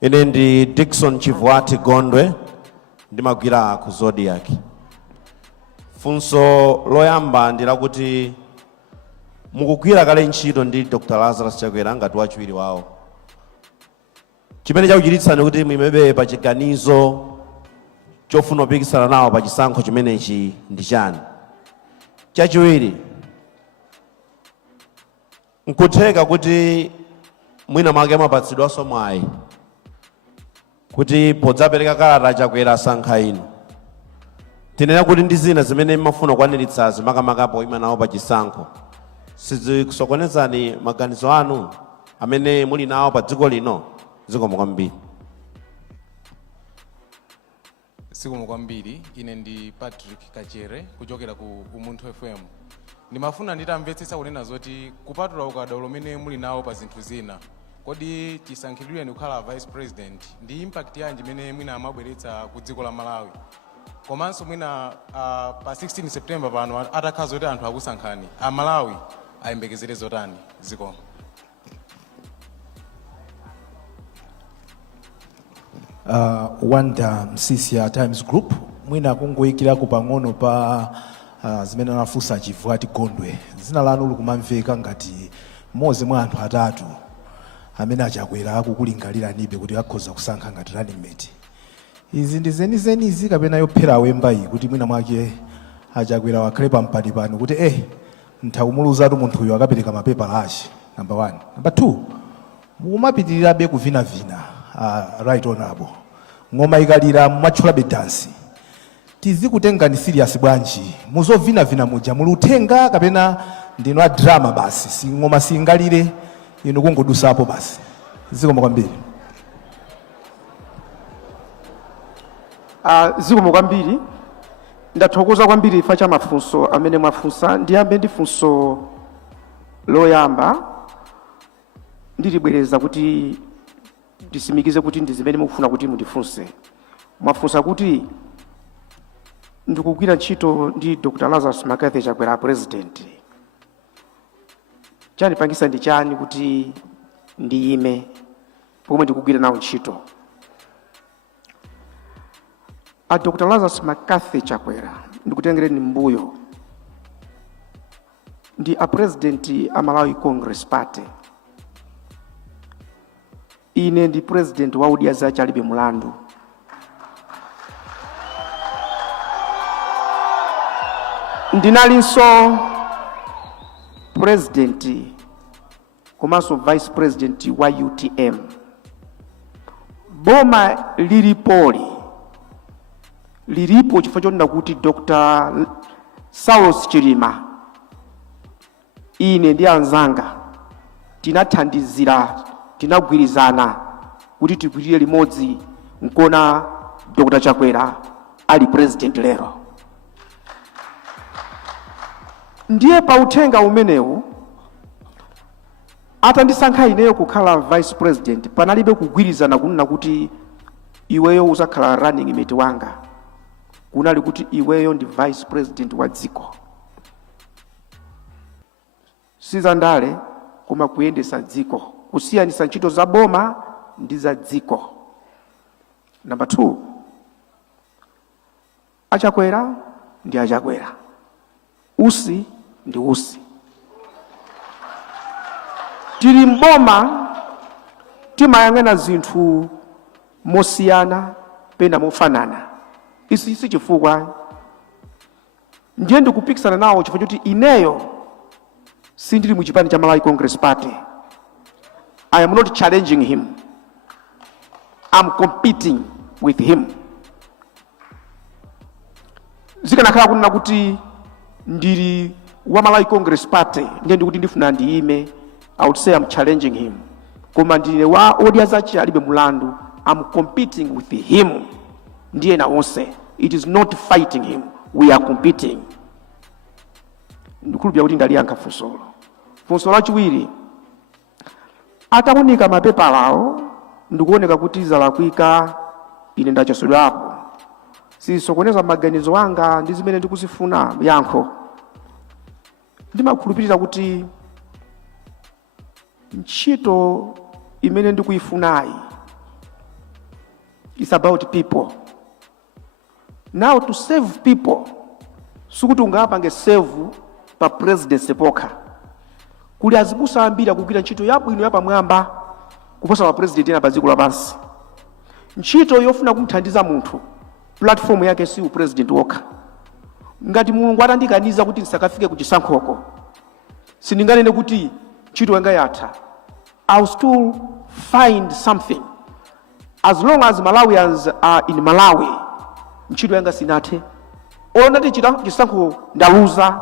Ine ndi Dickson Chivwati Gondwe ndimagwira ku Zodiac. Funso loyamba ndila kuti mukugwira kale ntchito ndi Dr. Lazarus Chakwera ngati wachiwiri wawo. Chimene chakuchititsani kuti mwimebe pa chiganizo chofuna kupikisana nawo pa chisankho chimenechi ndi chani? Chachiwiri, nkutheka kuti mwina mwake mapatsidwanso mwayi kuti podzapereka kalata Chakwera asankha inu. Tinena kuti ndi zina zimene mmafuna kukwaniritsazi makamaka poyima nawo pa chisankho. Sizikusokonezani maganizo anu amene muli nawo pa dziko lino? Zikomo kwambiri. Zikomo kwambiri. Ine ndi Patrick Kachere kuchokera ku Umunthu FM. Ndimafuna nditamvetsetsa kunena zoti kupatula ukadaulo umene muli nawo pa zinthu zina, kodi chisankhidwireni kukhala vice president ndi impact yanji imene mwina amabweretsa ku dziko la Malawi? Komanso mwina pa 16 September pano atakhala zoti anthu akusankhani a Malawi ayembekezere zotani? Zikomo. Wanda Msisia Times Group mwina kungoyikirako pang'ono pa zimene anafunsa Chivwati Gondwe. Zina lanu likumamveka ngati mmodzi mwa anthu atatu amene Achakwera akukulingaliranibe kuti akhoza kusankha ngati running mate. Izi ndi zenizenizi kapena yophera awemba iyi kuti mwina mwake Achakwera wakhale pa mpani pano kuti nthawumuluzatu munthu uyu akapereka mapepala ace. Number 1. Number 2, mukumapitirirabe kuvinavina right honorable. Ngoma ikalira mumatchulabe dansi. Tizikutengani serious bwanji? Muzovinavina muja mulutenga kapena ndino a drama basi? Si ngoma singalire inu kungodusapo basi. Zikomo kwambiri. Zikomo kwambiri. Ndathokoza kwambiri ifa cha mafunso amene mwafunsa. Ndiyambe ndi funso loyamba ndilibwereza kuti ndisimikize kuti ndi zimene mukufuna kuti mundifunse. Mwafunsa kuti ndikugwira ntchito ndi Dr. Lazarus Chakwera president. Chanipangisa ndi chani kuti ndiyime pomwe ndikugwira nawo ntchito? Dr. Lazarus Chakwera ndikutengereni mbuyo ndi a president a Malawi Congress Party. Ine ndi president wa udiaza chalibe mulandu. Ndinalinso president komanso vice president wa UTM. Boma lilipo chifukwa chonena kuti Dr. Saulos Chilima ine ndi anzanga tinathandizira, tinagwirizana kuti tigwirire limodzi nkona Dr. Chakwera ali president lero. Ndiye pa uthenga umenewu atandisankha ineyo kukhala vice president panalibe kugwirizana kunena kuti iweyo uzakhala running mate wanga. Kunali kuti iweyo ndi vice president wa dziko. Sizandale koma kuyendesa dziko, kusiyanisa ntchito za boma ndi za dziko. Number 2, Achakwera ndi Achakwera, usi ndi usi. Tili mboma timayang'ana zinthu mosiyana pena mofanana. Isi si chifukwa ndiye ndikupikisana nawo chifukwa choti ineyo sindili mu chipani cha Malawi Congress Party. I am not challenging him. I'm competing with him. Zikanakhala kunena kuti ndili wa Malawi Congress Party ndiye ndikuti ndifuna ndiyime, I would say I'm challenging him. Koma ndine wa odiaza chalibe mulandu, I'm competing with him. Ndiye na onse. It is not fighting him. We are competing. Ndikulubya kuti ndaliyankha funsolo. Funso lachiwiri atakunika mapepa lawo ndikuoneka kuti zalakwika, ine ndachotsedwapo. Sisokoneza maganizo anga ndi zimene ndikuzifuna yankho. Ndimakhulupirira kuti ntchito imene ndikuyifunayi is about people. Now to save people, sukuti ungapange save pa presidency pokha. Kuli azibusa ambiri akugwira ntchito yabwino yapamwamba kuposa pa president ena pa dziko lapansi. Ntchito yofuna kumthandiza munthu, platform yake si president wokha. Ngati Mulungu atandikaniza kuti ndisakafike ku chisankhoko, sindinganene kuti ntchito yanga yatha. I'll still find something. As long as Malawians are in Malawi, ntchito yanga sinathe. Onati chisankho ndaluza,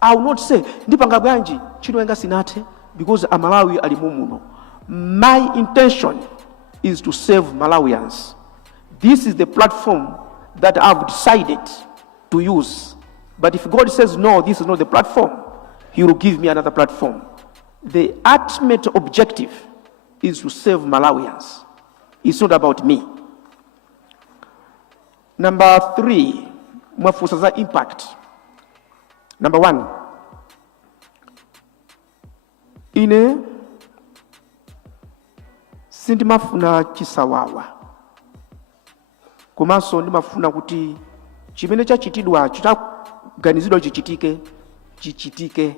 I will not say ndipanga bwanji ntchito yanga sinathe, because a Malawi ali muno. My intention is to save Malawians. This is the platform that I've decided to use. But if God says no, this is not the platform, He will give me another platform. The ultimate objective is to save Malawians. It's not about me. Number 3, Mafunso za impact. Number 1, ine sindimafuna chisawawa, komanso ndimafuna kuti chimene chachitidwa chitaganizidwa chichitike.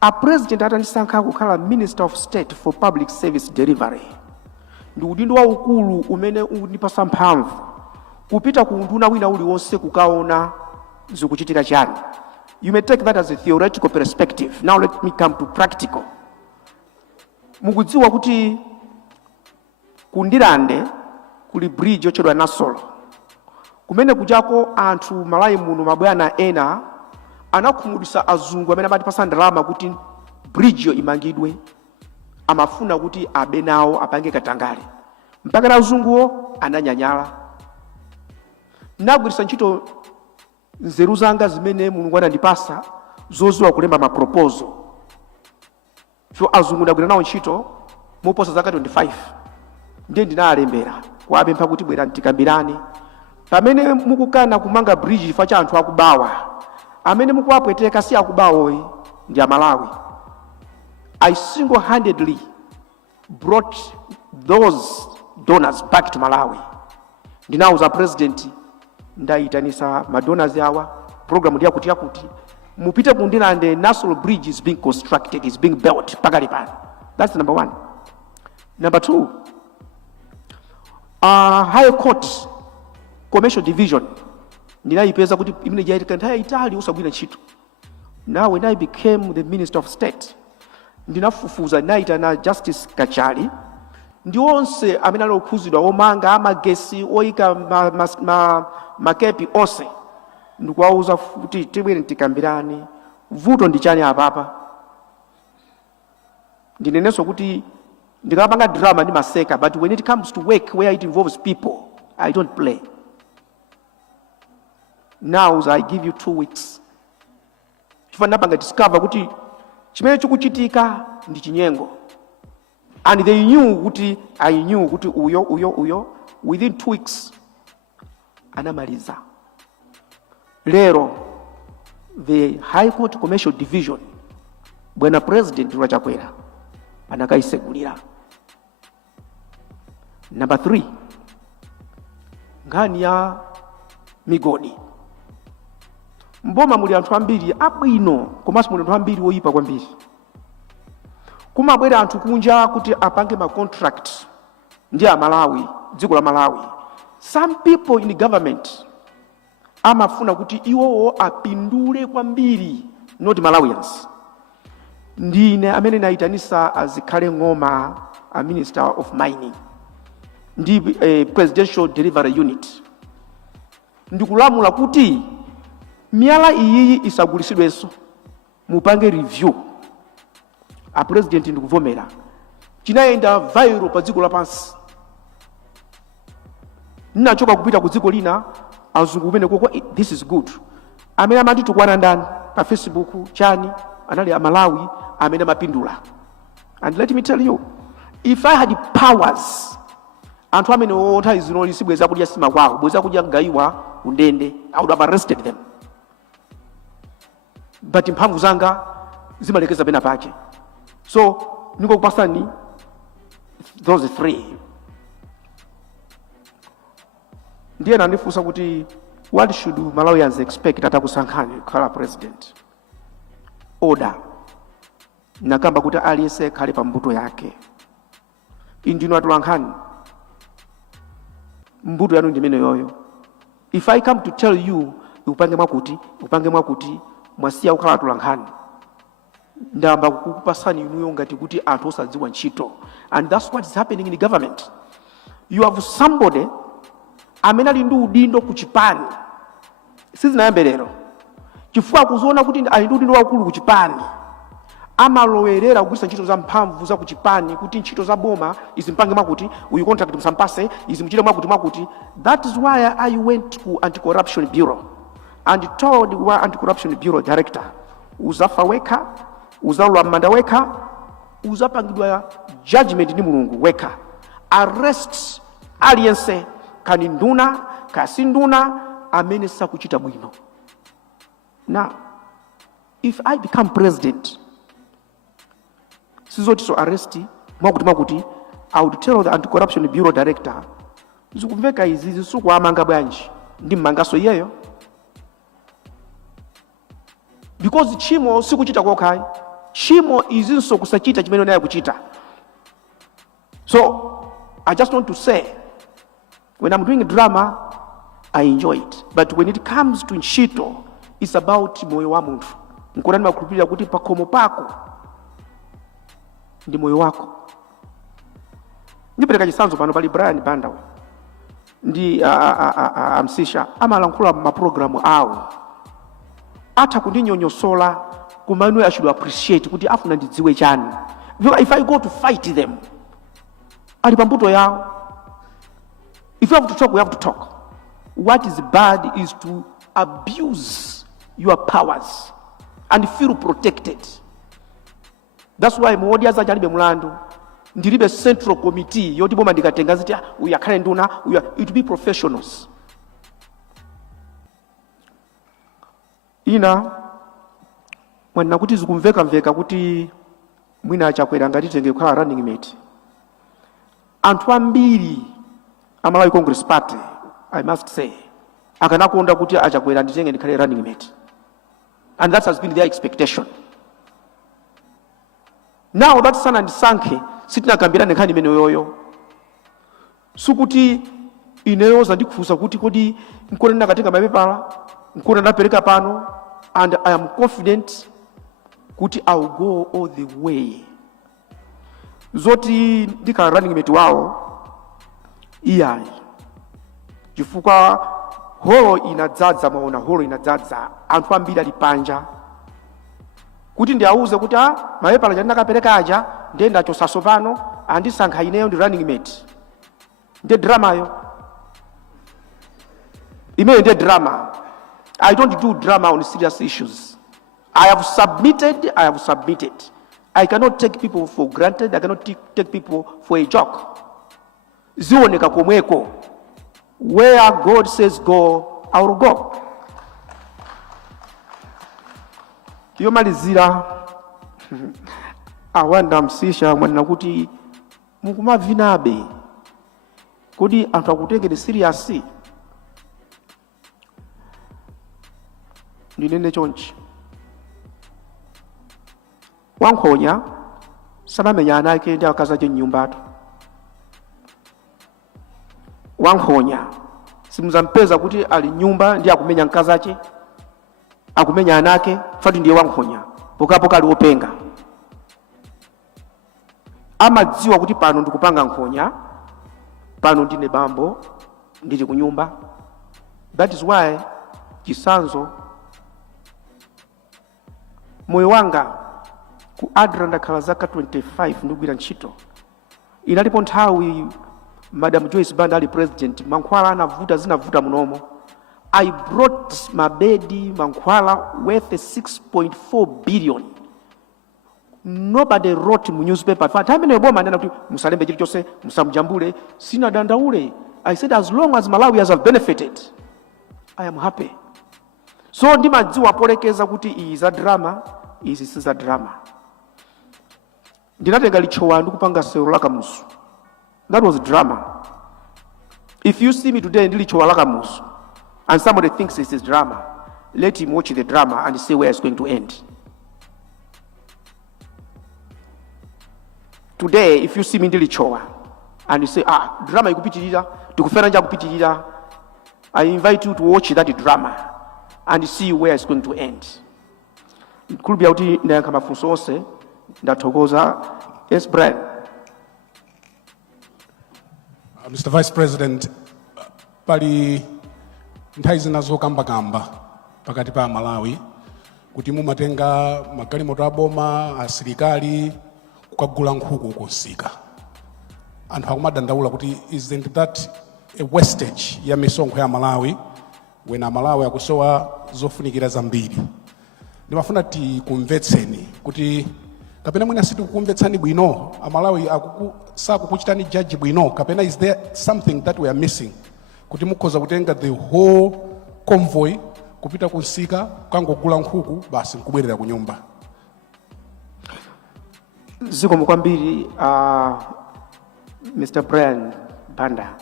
A president atandisankha kukhala Minister of State for Public Service Delivery, ndi udindo waukulu umene undipasa mphamvu kupita ku nduna wina uliwonse kukaona zikuchitika chani. You may take that as a theoretical perspective. Now let me come to practical. Mukudziwa kuti kundirande kuli bridge yochedwa Nasolo, kumene kujako anthu Malawi muno mabwana ena anakhumudwitsa azungu amene amatipasa ndalama kuti bridge yo imangidwe, amafuna kuti abe nawo apange katangale. Mpaka na azunguwo ananyanyala. Ndagwiritsa ntchito nzeru zanga zimene Mulungu anandipasa zoziwa kulemba maproposal. So azungu ndagwira nawo ntchito moposa zaka 25. Ndiye ndinalembera kuwapempha kuti bwera tikambirane. Pamene mukukana kumanga bridge chifukwa cha anthu akubawa, amene mukuwapweteka si akubawoyi ndi Amalawi. I single-handedly brought those donors back to Malawi. Ndinauza president, ndaitanisa madonors awa, program ndi yakuti mupite kundirande, National Bridge is being constructed, is being built pakali pano. That's number 1. Number 2, High Court Commercial Division ndinayipeza kuti imene jaitika nthawi yaitali usagwira ntchito. Now when I became the Minister of State, ndinafufuza ndinayitana Justice Kachali ndi onse amene alokhuzidwa omanga amagesi oyika makepi onse, ndikuwauza kuti tibwere tikambirane, vuto ndi chani apapa. Ndinenenso kuti ndikapanga drama ndi maseka, but when it comes to work where it involves people, I don't play. Now I give you 2 weeks. Chifukwa ndapanga discover kuti chimene chikuchitika ndi chinyengo. And they knew kuti, I knew kuti uyo within 2 weeks anamaliza. Lero the High Court Commercial Division, bwana president wachakwera anakaisegulira. Number 3, ngani ya migodi. Mboma muli anthu ambiri abwino, komanso muli anthu ambiri oyipa kwambiri. Kumabwera anthu kunja kuti apange ma contract ndi Malawi, dziko la Malawi. Some people in the government amafuna kuti iwowo apindule kwambiri, not Malawians. Ndine amene naitanisa azikhale ng'oma a Minister of Mining ndi Presidential Delivery Unit. Ndikulamula kuti miyala iyi isagulisidwenso, mupange review. A president ndikuvomera. Chinaenda viral pa dziko lapansi. Ninachoka kupita ku dziko lina, azungu kumene kwa this is good. Amene amati tukwana ndani pa Facebook chani anali Malawi amene mapindula. And let me tell you, if I had powers, anthu amene otha izinoli sibweza kudya sima kwawo, bweza kudya ngaiwa undende, I would have arrested them. But mphamvu zanga zimalekeza pena pake. So nikukupasani those three. Ndiye nanifunsa kuti what should Malawians expect atakusankhani kukhala president? Order. Nakamba kuti aliyese khale pa mbuto yake. Indino Atolankhani. Mbuto yanu ndimene yoyo. If I come to tell you upange mwakuti mwasiya kukhala Atolankhani, ndamba kukupasani inuyo ngati kuti anthu osadziwa ntchito. And that's what is happening in the government. You have somebody amene ali ndi udindo ku chipani. Sizinayambe lero. Chifukwa kuzoona kuti ali ndi udindo wakulu ku chipani, amalowerera kugwisa ntchito za mphamvu za ku chipani kuti ntchito za boma izimpange mwakuti, uyu contract msampase, izimuchire mwakuti. That is why I went to Anti-Corruption Bureau and told the Anti-Corruption Bureau director, uzafa weka, uzalwa mmanda weka, uzapangidwa judgment ni mulungu weka. Arrest aliyense kaninduna kasinduna amene sakuchita bwino. Now, if I become president, sizoti so arresti mwakuti, I would tell the Anti-Corruption Bureau director, zikumveka izi zisukuamanga bwanji ndi mmangaso iyeyo. Because chimo sikuchita kokai, chimo izinso kusachita chimene naye kuchita. So I just want to say, when I'm doing drama, I enjoy it. But when it comes to ntchito, it's about moyo wa munthu. Nkurani makulupirira kuti pakomo pako ndi moyo wako. Ndipereka chisanzo pano pali Brian Bandawa ndi amsisha amalankhula maprogramu awo. Ata kundinyonyosola kumanu I should appreciate kuti afuna ndidziwe chani. If I go to fight them, ali pambuto yawo. If you have to talk, we have to talk. What is bad is to abuse your powers and feel protected. That's why mwodi azachalibe mulandu. Ndilibe central committee yoti boma ndikatenga ziti uyakhale nduna, it be professionals. Ina mwana kuti zikumveka kuti mwina achakwera ngati tenge kukhala running mate. Anthu ambiri Malawi Congress Party, I must say, akanakonda kuti achakwera nditenge ndikhale running mate. And that has been their expectation. Now that sana ndisankhe sitinakambira nkhani imene yoyo. Sukuti ineyoza ndikufusa kuti kodi nkone ndakatenga mapepala, nkone ndapereka pano, and I am confident kuti I will go all the way. Zoti ndika running mate wao iyayi. Chifukwa holo inadzadza maona, holo inadzadza anthu ambiri ali panja. Kuti ndiauze kuti mapepala chani ndakapereka aja ndenda chosaso pano andisankha ineyo ndi running mate. Ndi drama yo. Imene ndi drama. I don't do drama on serious issues. I have submitted. I cannot take people for granted. I cannot take people for a joke. Zioneka komweko. Where God says go, I will go. Yomalizira awanda msisha mwana kuti mukumavinabe kodi anthu akutengere serious. Ndinene chonchi wankhonya samamenya ana ake ndi akazache mnyumbatu. Wankhonya simuzampeza kuti ali nyumba ndi akumenya mkazache, akumenya anake, fati ndiye wankhonya pokapoka ali openga. Amadziwa kuti pano ndikupanga nkhonya, pano ndine bambo ndili ku nyumba. That is why chisanzo moyo wanga ku adra ndakhala zaka 25 ndikugwira ntchito. Inalipo nthawi Madam Joyce Banda ali president, mankhwala anavuta zinavuta munomo. I brought mabedi mankhwala worth 6.4 billion nobody wrote mu newspaper famene boma anena kuti musalembe chilichonse musamujambule sina dandaule. I said as long as Malawians have benefited I am happy. So ndimadziwa polekeza kuti iyi za drama izi si za drama. Ndinatenga lichowa ndikupanga sero la kamusu. That was drama. If you see me today ndili chowa la kamusu and somebody thinks this is drama, let him watch the drama and see where it's going to end. Today if you see me ndili chowa and you say drama ikupitirira tikufera nja kupitirira, I invite you to watch that drama and see where it's going to end. Nkulubya kuti ndayankha mafunso onse ndathokoza. Yes, Brian. Mr. Vice President, pali nthawi zina zokambakamba pakati pa Malawi kuti mumatenga magalimoto aboma asilikali kukagula nkhuku kunsika. Anthu akumadandaula kuti isn't that a wastage ya misonkho ya Malawi when Malawi akusowa zofunikira zambiri. Ndimafuna tikumvetseni kuti kapena mwina sitikukumvetsani bwino Malawi sakukuchitani judge bwino kapena is there something that we are missing kuti mukhoza kutenga the whole convoy kupita kunsika kangogula nkhuku basi nkubwerera ku nyumba. Zikomo kwambiri Mr. Brian Banda.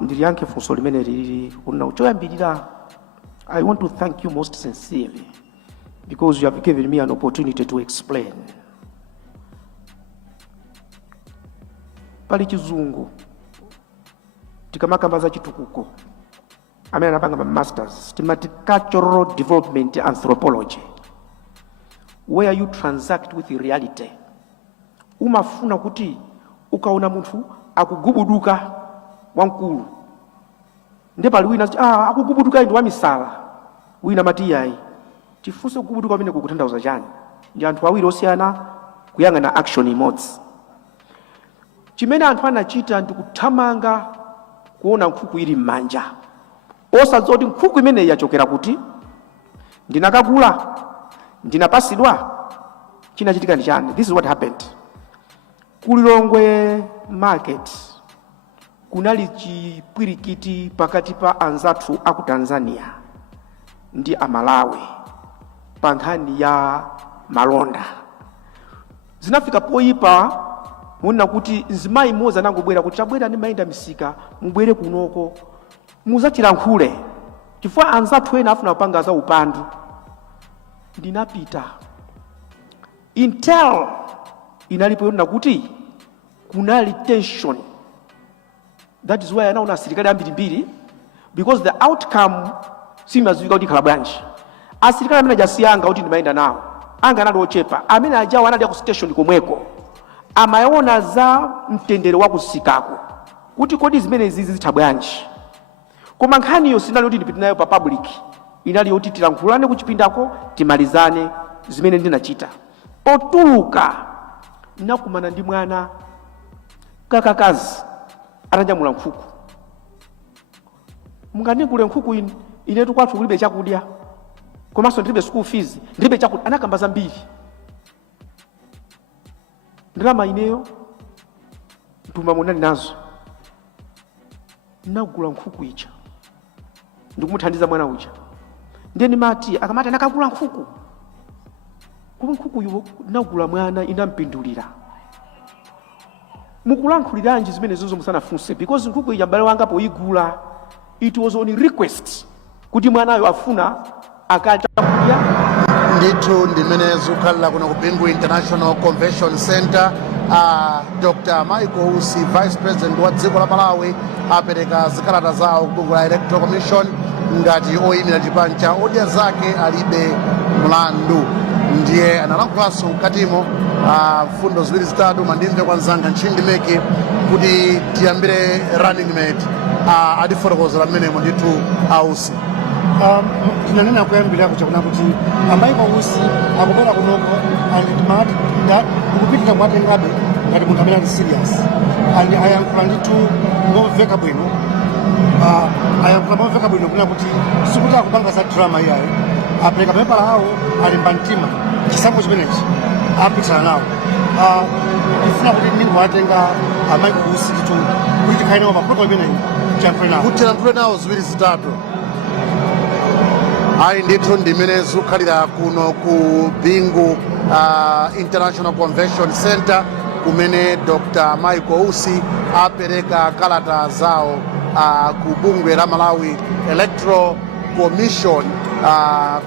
Ndiliyankhe funso limene lili kuna choyambirira. I want to thank you most sincerely because you have given me an opportunity to explain. Pali chizungu tikamakamba za chitukuko amene anapanga masters timati cultural development anthropology, where you transact with reality. Umafuna kuti ukaona munthu akugubuduka wankulu nde pali wina akugubuduka ndi wamisala wina matiyayi tifunse kugubuduka pamene kukutanthauza chani. Ndi anthu awiri osiyana kuyang'ana action imodzi. Chimene anthu anachita ndi kuthamanga kuona nkhuku ili m'manja osadzoti nkhuku imeneyi yachokera kuti, ndinakagula, ndinapasidwa, chinachitika ndi chani. This is what happened. Kulilongwe market kunali chipwirikiti pakati pa anzathu aku Tanzania ndi Malawi pa nkhani ya malonda. Zinafika poyipa muona kuti nzimayi moza nangobwera kuti chabwera ndi mayenda misika mubwere kunoko muzachilankhule chifukwa anzathu ena afuna kupanga za upandu. Ndinapita intel inalipo yona kuti kunali tension. That is why anaona asilikali ambirimbiri because the outcome simazika kuti khala bwanji. Asilikali amene ajasiyanga kuti ndimayenda nawo anga anali ochepa amene ajawa anali ku station komweko amaona za mtendere wa kusikako kuti kodi zimene zizi zitha bwanji. Koma nkhaniyo sinali kuti ndipite nayo pa public, inali yoti tilankhulane kuchipindako timalizane zimene ndinachita. Otuluka nakumana ndi mwana kakakazi atanyamula nkhuku. Mungandigule nkhuku inetu kwathu kulibe chakudya komanso ndilibe school fees, ndilibe chakudya. Anakamba zambiri. Ndalama ineyo ntuma munali nazo nagula nkhuku icha ndikumuthandiza mwana ucha. Ndeni mati akamati nakagula nkhuku kuba nkhuku yubo nagula mwana inampindulira. Mukulankhuliranje zimene zozo musanafunse because nkhuku ija mbale wanga poigula it was on request kuti mwanayo afuna akacha kudya. Ndithu ndimene zikukhalira kuno ku Bingu International Convention Center. Dr. Michael Usi, Vice President wa dziko la Malawi, apereka zikalata zawo ku bungwe la Electoral Commission ngati oyimira chipani odia zake alibe mlandu. Ndiye analankhulanso mkatimo fundo ziwiri zitatu mandimve kwa nzanga nchindi meki kuti tiyambire running mate adifotokozera mmenemo ndithu Ausi. Tinanena kuyambira kuchakuna kuti Michael Usi akubwera kunoko and ndikupitira kwatengabe ngati munthu amene ali serious and ayankhula ndithu ngomveka bwino. Ayankhula momveka bwino kuna kuti sikuti akupanga za drama iyayo, apereka mapepala awo alimba mtima chisankho chimenechi apitana nawo ndifuna kuti ndingowatenga amaikusi itu kuti tikhale nawo pa program imeneyi tiyankhule nawo kuti tiyankhule nawo ziwiri zitatu. Ayi ndithu ndimene zikukhalira kuno ku Bingu International Convention Center kumene Dr. Michael Usi apereka kalata zawo ku bungwe la Malawi Electoral Commission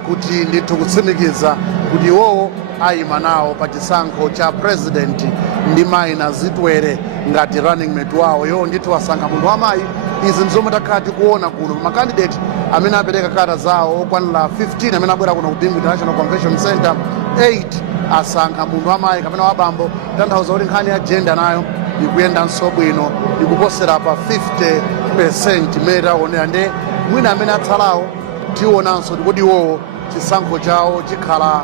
kuti ndithu kutsimikiza kuti iwowo ayima nawo pa chisankho cha president ndi Maina Zitwere ngati running mate wawo. Iwo ndithu wasankha munthu wamayi. Izi nzomwe takhala tikuona kuno makandidate amene apereka kalata zawo okwanira 15 amene abwera kuno ku Bingu International Convention Center. 8 asankha munthu wamayi kapena wabambo, tanthauza kuti nkhani ya gender nayo ikuyendanso bwino, ikuposera pa 50% mmene taonera. Nde mwina amene atsalawo tionanso kuti iwowo chisankho chawo chikhala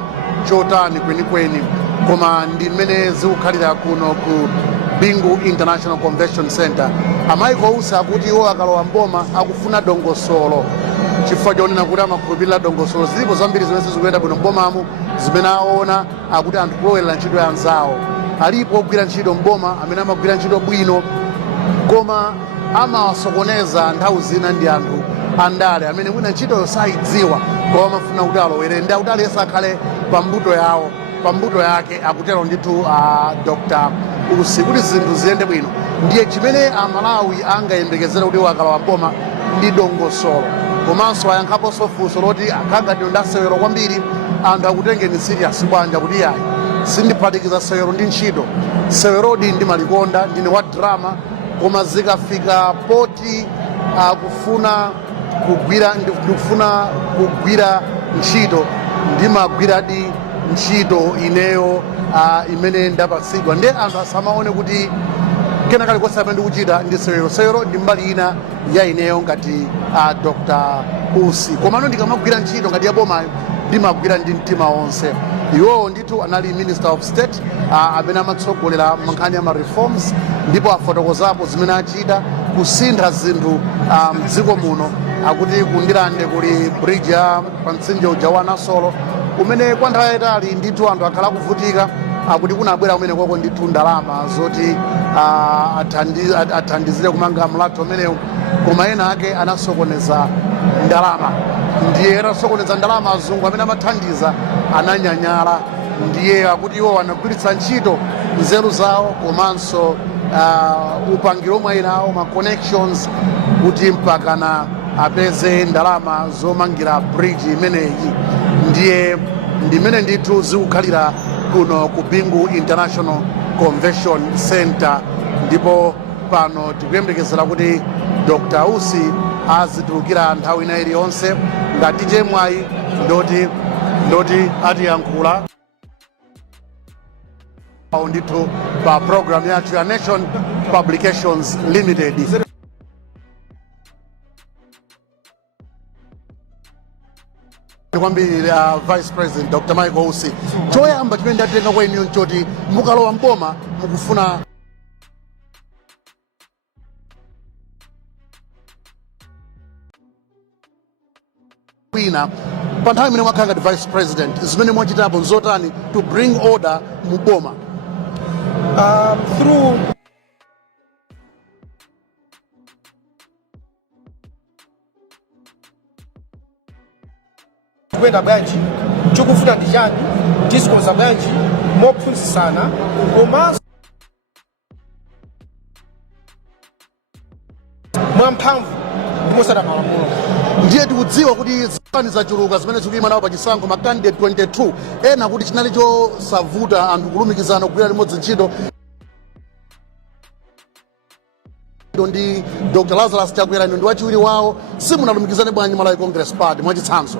chotani kwenikweni. Koma ndi mmene zikukhalira kuno ku Bingu International Convention Center. Michael Usi akuti iwo akalowa mboma akufuna dongosolo, chifukwa chonena kuti amakhulupirira dongosolo. Zilipo zambiri zimene zikuyenda bwino mbomamo zimene aona akuti anthu kulowera ntchito ya anzawo. Alipo ogwira ntchito mboma amene amagwira ntchito bwino, koma amawasokoneza nthawi zina ndi anthu andale amene mwina ntchitoyo sayidziwa koma amafuna kuti alowere. Ndi akuti aliyense akhale pambuto yawo, pambuto yake, akutero ndithu Dr. Usi kuti zinthu ziyende bwino. Ndiye chimene Amalawi angayembekezera kuti akalowa mboma ndi dongosolo. Komanso ayankhaponso funso loti akhangati ndasewero kwambiri anthu akutengeni serious bwanja kuti yayi sindiphatikiza sewero ndi ntchito. Sewerodi ndi malikonda, ndine wa drama, koma zikafika poti akufuna kugwira ntchito ndimagwiradi ntchito ineyo imene ndapatsidwa. Nde anthu asamaone kuti kena kali kosa amene ndikuchita ndi sewero. Sewero ndi mbali ina ya ineyo ngati Dr. Usi, komano ndikamagwira ntchito ngati yabomayo ndimagwira ndi mtima wonse. Iwowo ndithu anali Minister of State amene amatsogolera mankhani ya ma-reforms ndipo afotokozapo zimene achita kusintha zinthu mdziko muno. Akuti kundilande kuli bridge ya pa mtsinje uja wa Nasolo umene kwa nthawi yayitali ndithu anthu akhala kuvutika. Akuti kunabwera kumene kwako ndithu ndalama zoti athandizire kumanga mlatho umenewu, koma ena ake anasokoneza ndalama. Ndiye atasokoneza ndalama, azungu amene amathandiza ananyanyala. Ndiye akuti iwo anagwiritsa ntchito nzeru zawo komanso upangiro omwe inawo ma connections kuti mpaka apeze ndalama zomangira bridge imeneyi. Ndiye ndimene ndithu zikukhalira kuno ku Bingu International Convention Center. Ndipo pano tikuyembekezera kuti Dr. Usi azitulukira nthawi ina iliyonse ngati chemwayi ndoti atiyankhula ndithu pa program yathu ya Nation Publications Limited. Kwambiri Vice President Dr. Michael Usi, choyamba chimene ndatenga kwa inu nchoti mukalowa mboma mukufuna wina. Pa nthawi imene mwakhala ngati Vice President, zimene mwachitapo nzotani to bring order mu boma? Through kwenda bwanji chokufuna ndi chani, discourse bwanji mophunzitsana komanso mwamphamvu ndimosada malamulo. Ndiye tikudziwa kuti zipani zachuluka zimene zikuyima nawo pa chisankho ma candidate 22 ena kuti chinali chosavuta anthu kulumikizana kugwira limodzi ntchito. Ndi Dr. Lazarus Chakwera ndi wachiwiri wawo, simunalumikizane bwanji Malawi Congress Party mwachitsanzo?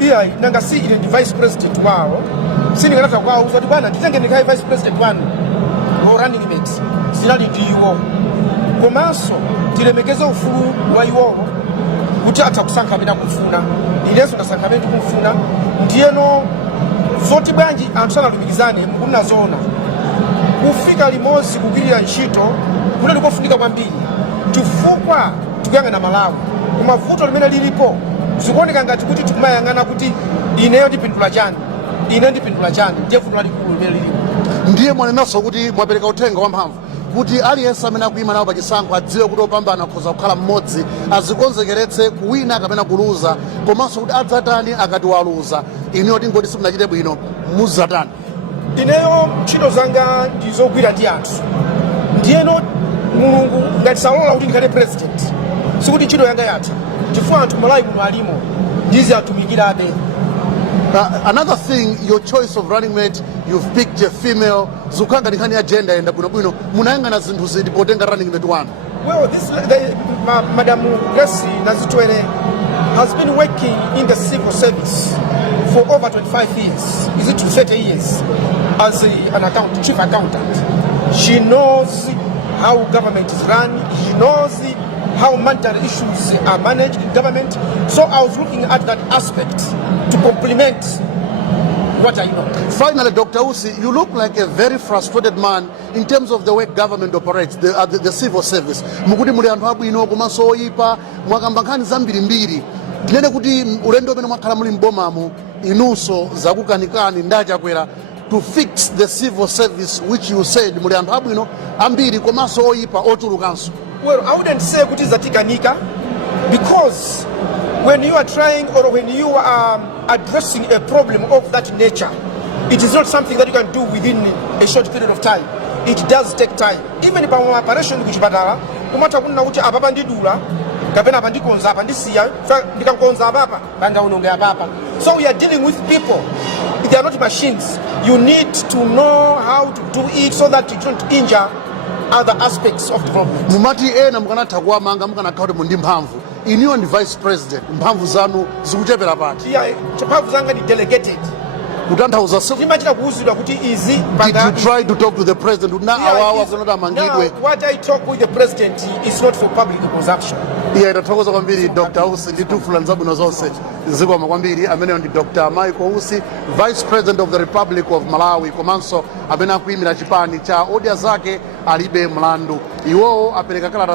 Iya nanga si ile ndi vice president wawo sindingatha kwawo kuti bana nditenge ndikhale vice president wanu o running mate sinali ndiwo, komanso tilemekeze ufulu wa iwowo kuti atha kusankha amene akufuna. Ileso ndasankha amene ndikumfuna. Ndiyeno zoti bwanji anthu sanalumikizane mukunazona kufika limodzi kugwirira ntchito kunali kofunika kwambiri chifukwa tikuyang'ana Malawi koma vuto limene lilipo zikuoneka ngati kuti tikumayang'ana kuti ineyo ndipindula chani, ine ndipindula chani, ndiye vuto lalikulu limene lilipo. ndiye mwanenanso kuti mwapereka uthenga wamphamvu kuti aliyense amene akuyima nawo pachisankho adziwe kuti opambana akhoza kukhala mmodzi, azikonzekeretse kuwina kapena kuluza, komanso kuti adzatani akati waluza. Ineyo tingoti simunachite bwino muzatani. Ineyo ntchito zanga ndizogwira ndi anthu, ndiyeno mulungu ngati salola kuti ndikhale president sikuti ntchito yanga yatha, chifukwa anthu Malawi muno alimo ndizi atumikirabe. Another thing, your choice of running mate, you've picked a female. Zukanga ndikhani agenda yenda bwino munayang'ana zinthu ziti potenga running mate wanu. Well, Madam Gracie Nazitwere has been working in the civil service for over 25 years, is it 30 years, as an chief accountant. She knows how government is run, she knows how monetary issues are managed in government. So I was looking at that aspect to complement what I know. Finally, Dr. Usi, you look like a very frustrated man in terms of the way government operates, the civil service. Mukuti muli anthu abwino komanso oyipa, mwakamba nkhani zambirimbiri. Tinene kuti ulendo umene mwakhala muli m'bomamo inunso zakukanikani ndachakwera to fix the civil service, which you said muli anthu abwino ambiri komanso oyipa otulukanso. Well, I wouldn't say kuti zatikanika, because when you are trying or when you are addressing a problem of that nature, it is not something that you can do within a short period of time. It does take time. Even if I'm operation kuchipatala, kumata kunena kuti apapa ndidula, kapena apa ndikonza apa ndisiya, ndikankonza apapa, pangaunonge apapa. So we are dealing with people. They are not machines. You need to know how to do it so that you don't injure other aspects of the problem. Mumati ena mukanatha kuwamanga mukanakhala kuti mundi mphamvu. Iniyo ndi vice president, mphamvu zanu zikuchepera pati. Yeah, mphamvu zanga ndi delegated. Kutanthauza Ndimachita kuuzidwa kuti izi did you try to talk to the president? Na awawa kunoti amangidwe. What I talk with the president is not for public consumption. Iya itathokoza kwambiri Dr. Usi ndi tufula nzabwino zonse zikoma kwambiri ameneyo ndi Dr. Usi, Vice President of the Republic of Malawi, komanso amene akuyimira chipani cha odia zake alibe mlandu. Iwowo apereka kalata